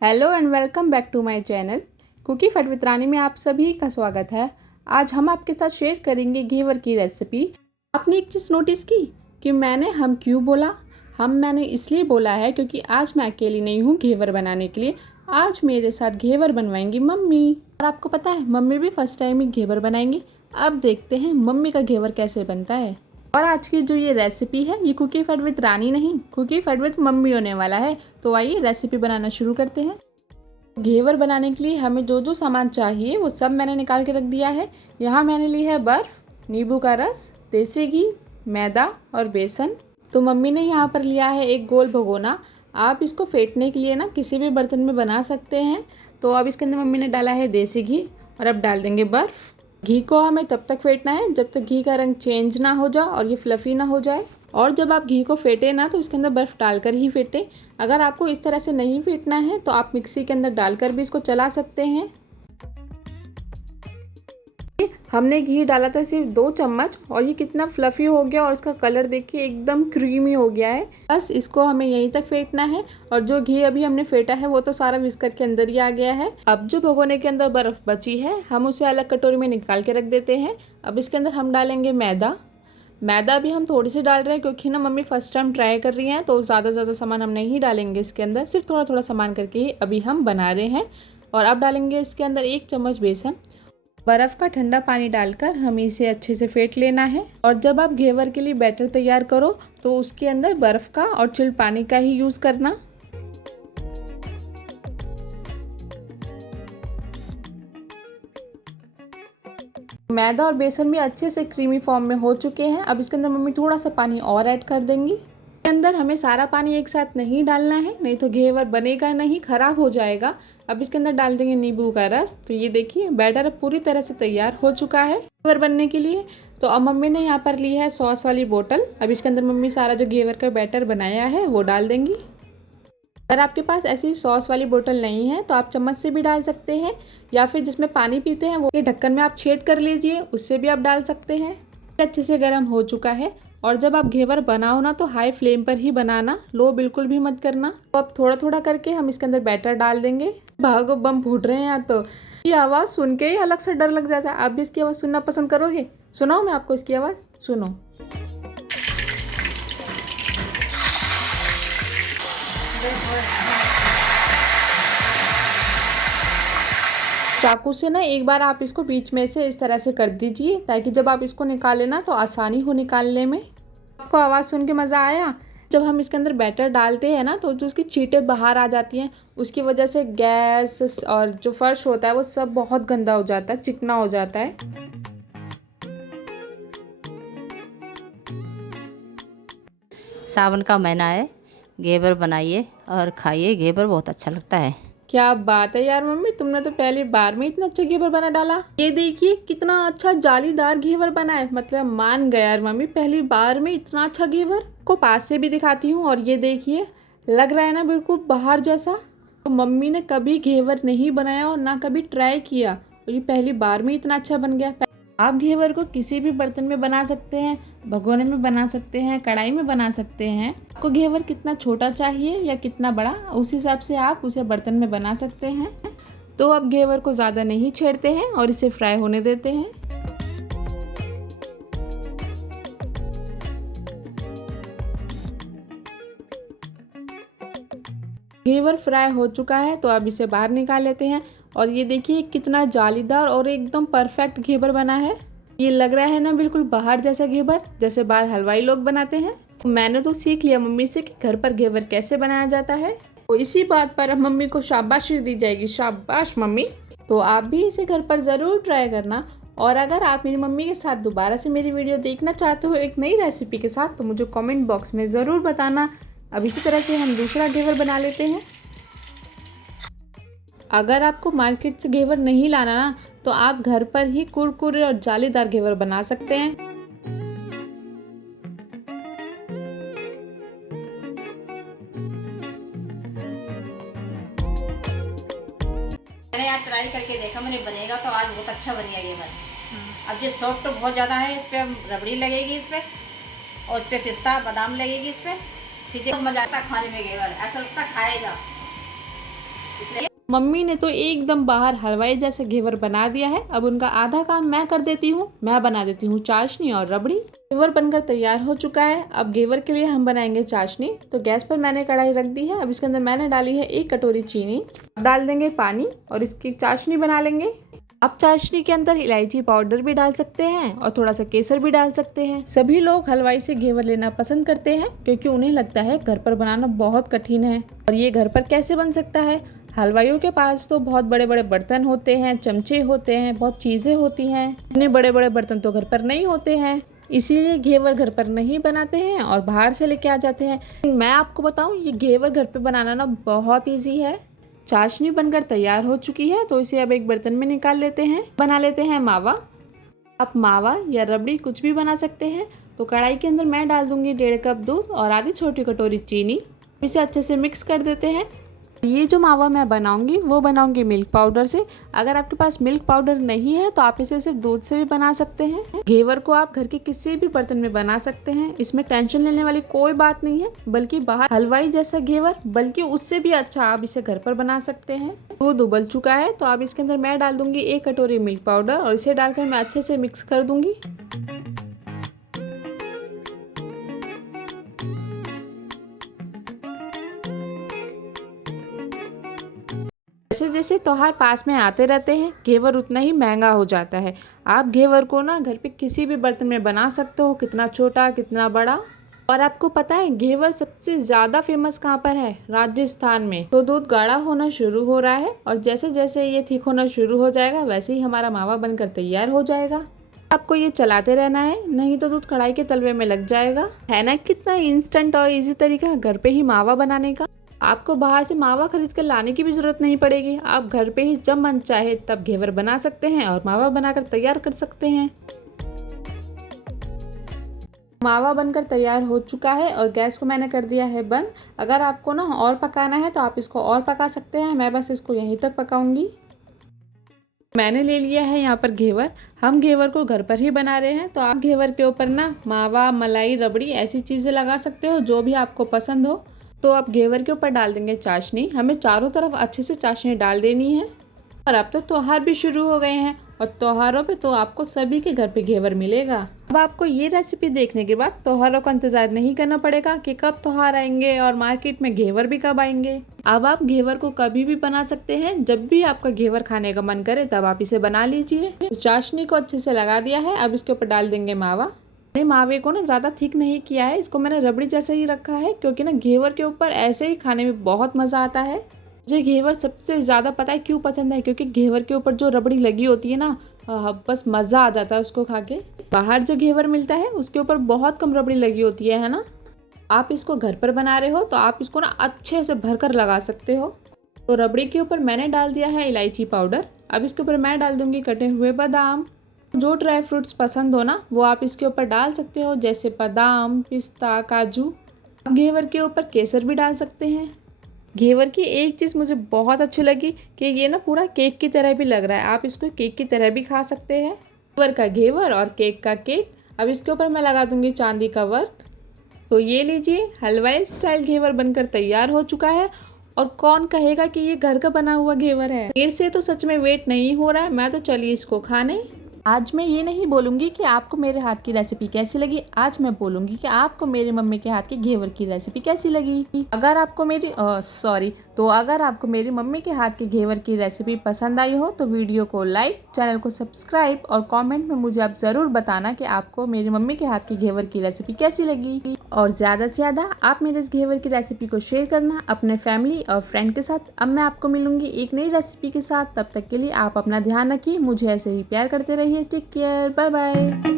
Hello and welcome back to my channel cookie fat with Rani में आप सभी का स्वागत है। आज हम आपके साथ शेयर करेंगे घेवर की रेसिपी। आपने एक चीज़ नोटिस की कि हम क्यों बोला? मैंने इसलिए बोला है क्योंकि आज मैं अकेली नहीं हूँ घेवर बनाने के लिए। आज मेरे साथ घेवर बनवाएंगी मम्मी। और आपको पता है मम्मी भी फर्स्ट टाइम ही घेवर बनाएंगी। अब देखते हैं मम्मी का घेवर कैसे बनता है। और आज की जो ये रेसिपी है ये कुकी फट विद रानी नहीं, कुकी फट विद मम्मी होने वाला है। तो आइए रेसिपी बनाना शुरू करते हैं। घेवर बनाने के लिए हमें जो जो सामान चाहिए वो सब मैंने निकाल के रख दिया है। यहाँ मैंने ली है बर्फ़, नींबू का रस, देसी घी, मैदा और बेसन। तो मम्मी ने यहाँ पर लिया है एक गोल भगोना। आप इसको फेंटने के लिए ना किसी भी बर्तन में बना सकते हैं। तो अब इसके अंदर मम्मी ने डाला है देसी घी और अब डाल देंगे बर्फ़। घी को हमें तब तक फेंटना है जब तक घी का रंग चेंज ना हो जाए और ये फ्लफ़ी ना हो जाए। और जब आप घी को फेंटे ना तो इसके अंदर बर्फ़ डालकर ही फेंटें। अगर आपको इस तरह से नहीं फेंटना है तो आप मिक्सी के अंदर डालकर भी इसको चला सकते हैं। हमने घी डाला था सिर्फ 2 चम्मच और ये कितना फ्लफ़ी हो गया और इसका कलर देखिए एकदम क्रीमी हो गया है। बस इसको हमें यहीं तक फेंटना है और जो घी अभी हमने फेंटा है वो तो सारा विस्कर के अंदर ही आ गया है। अब जो भगोने के अंदर बर्फ़ बची है हम उसे अलग कटोरी में निकाल के रख देते हैं। अब इसके अंदर हम डालेंगे मैदा भी हम थोड़ी सी डाल रहे हैं क्योंकि ना मम्मी फर्स्ट टाइम ट्राई कर रही हैं तो ज़्यादा सामान हम नहीं डालेंगे इसके अंदर, सिर्फ थोड़ा सामान करके ही अभी हम बना रहे हैं। और अब डालेंगे इसके अंदर 1 चम्मच बेसन। बर्फ़ का ठंडा पानी डालकर हमें इसे अच्छे से फेंट लेना है। और जब आप घेवर के लिए बैटर तैयार करो तो उसके अंदर बर्फ़ का और चिल्ड पानी का ही यूज़ करना। मैदा और बेसन भी अच्छे से क्रीमी फॉर्म में हो चुके हैं। अब इसके अंदर मम्मी थोड़ा सा पानी और ऐड कर देंगी। इसके अंदर हमें सारा पानी एक साथ नहीं डालना है, नहीं तो घेवर बनेगा नहीं, ख़राब हो जाएगा। अब इसके अंदर डाल देंगे नींबू का रस। तो ये देखिए बैटर अब पूरी तरह से तैयार हो चुका है घेवर बनने के लिए। तो अब मम्मी ने यहाँ पर ली है सॉस वाली बोतल। अब इसके अंदर मम्मी सारा जो घेवर का बैटर बनाया है वो डाल देंगी। अगर आपके पास ऐसी सॉस वाली बोतल नहीं है तो आप चम्मच से भी डाल सकते हैं, या फिर जिसमें पानी पीते हैं वो के ढक्कन में आप छेद कर लीजिए, उससे भी आप डाल सकते हैं। अच्छे से गर्म हो चुका है। और जब आप घेवर बनाओ ना तो हाई फ्लेम पर ही बनाना, लो बिल्कुल भी मत करना। तो अब थोड़ा करके हम इसके अंदर बैटर डाल देंगे। भागो बम फूट रहे हैं यहाँ तो। ये आवाज़ सुन के ही अलग से डर लग जाता है। आप भी इसकी आवाज़ सुनना पसंद करोगे? सुनाओ मैं आपको इसकी आवाज़, सुनो। चाकू से ना एक बार आप इसको बीच में से इस तरह से कर दीजिए ताकि जब आप इसको निकालें ना तो आसानी हो निकालने में। आपको आवाज़ सुन के मज़ा आया? जब हम इसके अंदर बैटर डालते हैं ना तो जो उसकी चींटें बाहर आ जाती हैं, उसकी वजह से गैस और जो फर्श होता है वो सब बहुत गंदा हो जाता है, चिकना हो जाता है। सावन का महीना है, घेवर बनाइए और खाइए। घेवर बहुत अच्छा लगता है। क्या बात है यार मम्मी, तुमने तो पहली बार में इतना अच्छा घेवर बना डाला। ये देखिए कितना अच्छा जालीदार घेवर बना है, मतलब मान गया यार मम्मी, पहली बार में इतना अच्छा घेवर। को पास से भी दिखाती हूँ और ये देखिए लग रहा है ना बिल्कुल बाहर जैसा। तो मम्मी ने कभी घेवर नहीं बनाया और ना कभी ट्राई किया और ये पहली बार में इतना अच्छा बन गया। आप घेवर को किसी भी बर्तन में बना सकते हैं, भगोने में बना सकते हैं, कढ़ाई में बना सकते हैं। आपको घेवर कितना छोटा चाहिए या कितना बड़ा, उस हिसाब से आप उसे बर्तन में बना सकते हैं। तो अब घेवर को ज़्यादा नहीं छेड़ते हैं और इसे फ्राई होने देते हैं। घेवर फ्राई हो चुका है तो अब इसे बाहर निकाल लेते हैं। और ये देखिए कितना जालीदार और एकदम परफेक्ट घेवर बना है। ये लग रहा है ना बिल्कुल बाहर जैसा घेवर, जैसे बाहर हलवाई लोग बनाते हैं। मैंने तो सीख लिया मम्मी से कि घर पर घेवर कैसे बनाया जाता है। तो इसी बात पर अब मम्मी को शाबाशी दी जाएगी, शाबाश मम्मी। तो आप भी इसे घर पर ज़रूर ट्राई करना। और अगर आप मेरी मम्मी के साथ दोबारा से मेरी वीडियो देखना चाहते हो एक नई रेसिपी के साथ तो मुझे कमेंट बॉक्स में ज़रूर बताना। अब इसी तरह से हम दूसरा घेवर बना लेते हैं। अगर आपको मार्केट से घेवर नहीं लाना ना तो आप घर पर ही कुरकुरे और जालीदार घेवर बना सकते हैं। मैंने यार ट्राई करके देखा, मैंने बनेगा तो आज बहुत अच्छा बन गया घेवर। अब ये सॉफ्ट तो बहुत ज़्यादा है, इस पर रबड़ी लगेगी इस पर और इस पर पिस्ता बादाम लगेगी इस पर। फिर मज़ा आता खाने में घेवर, ऐसा लगता खाएगा। इसलिए मम्मी ने तो एकदम बाहर हलवाई जैसा घेवर बना दिया है। अब उनका आधा काम मैं कर देती हूँ, मैं बना देती हूँ चाशनी और रबड़ी। घेवर बनकर तैयार हो चुका है। अब घेवर के लिए हम बनाएंगे चाशनी। तो गैस पर मैंने कढ़ाई रख दी है। अब इसके अंदर मैंने डाली है 1 कटोरी चीनी। अब डाल देंगे पानी और इसकी चाशनी बना लेंगे। आप चाशनी के अंदर इलायची पाउडर भी डाल सकते हैं और थोड़ा सा केसर भी डाल सकते हैं। सभी लोग हलवाई से घेवर लेना पसंद करते हैं क्योंकि उन्हें लगता है घर पर बनाना बहुत कठिन है। और ये घर पर कैसे बन सकता है? हलवाइयों के पास तो बहुत बड़े बड़े बर्तन होते हैं, चमचे होते हैं, बहुत चीज़ें होती हैं। इतने बड़े बड़े बर्तन तो घर पर नहीं होते हैं, इसीलिए घेवर घर पर नहीं बनाते हैं और बाहर से लेके आ जाते हैं। मैं आपको बताऊं, ये घेवर घर पे बनाना ना बहुत ईजी है। चाशनी बनकर तैयार हो चुकी है तो इसे अब एक बर्तन में निकाल लेते हैं। बना लेते हैं मावा। आप मावा या रबड़ी कुछ भी बना सकते हैं। तो कढ़ाई के अंदर मैं डाल दूंगी 1.5 कप दूध और आधी छोटी कटोरी चीनी। इसे अच्छे से मिक्स कर देते हैं। ये जो मावा मैं बनाऊंगी वो बनाऊंगी मिल्क पाउडर से। अगर आपके पास मिल्क पाउडर नहीं है तो आप इसे सिर्फ दूध से भी बना सकते हैं। घेवर को आप घर के किसी भी बर्तन में बना सकते हैं, इसमें टेंशन लेने वाली कोई बात नहीं है। बल्कि बाहर हलवाई जैसा घेवर, बल्कि उससे भी अच्छा आप इसे घर पर बना सकते हैं। दूध उबल चुका है तो अब इसके अंदर मैं डाल दूंगी 1 कटोरी मिल्क पाउडर और इसे डालकर मैं अच्छे से मिक्स कर दूंगी। जैसे जैसे त्योहार पास में आते रहते हैं, घेवर उतना ही महंगा हो जाता है। आप घेवर को ना घर पे किसी भी बर्तन में बना सकते हो, कितना छोटा कितना बड़ा। और आपको पता है घेवर सबसे ज़्यादा फेमस कहाँ पर है? राजस्थान में। तो दूध गाढ़ा होना शुरू हो रहा है और जैसे जैसे ये ठीक होना शुरू हो जाएगा वैसे ही हमारा मावा बनकर तैयार हो जाएगा। आपको ये चलाते रहना है, नहीं तो दूध कढ़ाई के तलवे में लग जाएगा। है ना कितना इंस्टेंट और इजी तरीका घर पे ही मावा बनाने का। आपको बाहर से मावा खरीद कर लाने की भी जरूरत नहीं पड़ेगी। आप घर पे ही जब मन चाहे तब घेवर बना सकते हैं और मावा बनाकर तैयार कर सकते हैं। मावा बनकर तैयार हो चुका है और गैस को मैंने कर दिया है बंद। अगर आपको ना और पकाना है तो आप इसको और पका सकते हैं। मैं बस इसको यहीं तक पकाऊंगी। मैंने ले लिया है यहाँ पर घेवर। हम घेवर को घर पर ही बना रहे हैं तो आप घेवर के ऊपर ना मावा, मलाई, रबड़ी ऐसी चीज़ें लगा सकते हो जो भी आपको पसंद हो। तो अब घेवर के ऊपर डाल देंगे चाशनी। हमें चारों तरफ अच्छे से चाशनी डाल देनी है। और अब तो त्योहार भी शुरू हो गए हैं और त्योहारों पे तो आपको सभी के घर पे घेवर मिलेगा। अब आपको ये रेसिपी देखने के बाद त्योहारों का इंतजार नहीं करना पड़ेगा कि कब त्योहार आएंगे और मार्केट में घेवर भी कब आएंगे। अब आप घेवर को कभी भी बना सकते हैं। जब भी आपका घेवर खाने का मन करे तब आप इसे बना लीजिए। तो चाशनी को अच्छे से लगा दिया है। अब इसके ऊपर डाल देंगे मावा। मावे को ना ज़्यादा थिक नहीं किया है, इसको मैंने रबड़ी जैसा ही रखा है क्योंकि ना घेवर के ऊपर ऐसे ही खाने में बहुत मज़ा आता है। मुझे घेवर सबसे ज़्यादा पता है क्यों पसंद है, क्योंकि घेवर के ऊपर जो रबड़ी लगी होती है ना, बस मज़ा आ जाता है उसको खा के। बाहर जो घेवर मिलता है उसके ऊपर बहुत कम रबड़ी लगी होती है ना। आप इसको घर पर बना रहे हो तो आप इसको ना अच्छे से भर कर लगा सकते हो। तो रबड़ी के ऊपर मैंने डाल दिया है इलायची पाउडर। अब इसके ऊपर मैं डाल दूंगी कटे हुए बादाम। जो ड्राई फ्रूट्स पसंद हो ना वो आप इसके ऊपर डाल सकते हो, जैसे बादाम, पिस्ता, काजू। आप घेवर के ऊपर केसर भी डाल सकते हैं। घेवर की एक चीज़ मुझे बहुत अच्छी लगी कि ये ना पूरा केक की तरह भी लग रहा है। आप इसको केक की तरह भी खा सकते हैं। घेवर का घेवर और केक का केक। अब इसके ऊपर मैं लगा दूंगी चांदी का वर्क। तो ये लीजिए, हलवाई स्टाइल घेवर बनकर तैयार हो चुका है। और कौन कहेगा कि ये घर का बना हुआ घेवर है। देर से तो सच में वेट नहीं हो रहा है, मैं तो चलिए इसको खाने। आज मैं ये नहीं बोलूँगी कि आपको मेरे हाथ की रेसिपी कैसी लगी। आज मैं बोलूँगी कि आपको मेरी मम्मी के हाथ की घेवर की रेसिपी कैसी लगी। अगर आपको मेरी मम्मी के हाथ की घेवर की रेसिपी पसंद आई हो तो वीडियो को लाइक, चैनल को सब्सक्राइब और कमेंट में मुझे आप ज़रूर बताना कि आपको मेरी मम्मी के हाथ की घेवर की रेसिपी कैसी लगी। और ज़्यादा से ज़्यादा आप मेरे इस घेवर की रेसिपी को शेयर करना अपने फैमिली और फ्रेंड के साथ। अब मैं आपको मिलूँगी एक नई रेसिपी के साथ। तब तक के लिए आप अपना ध्यान रखिए, मुझे ऐसे ही प्यार करते रहिए। Take care, bye bye.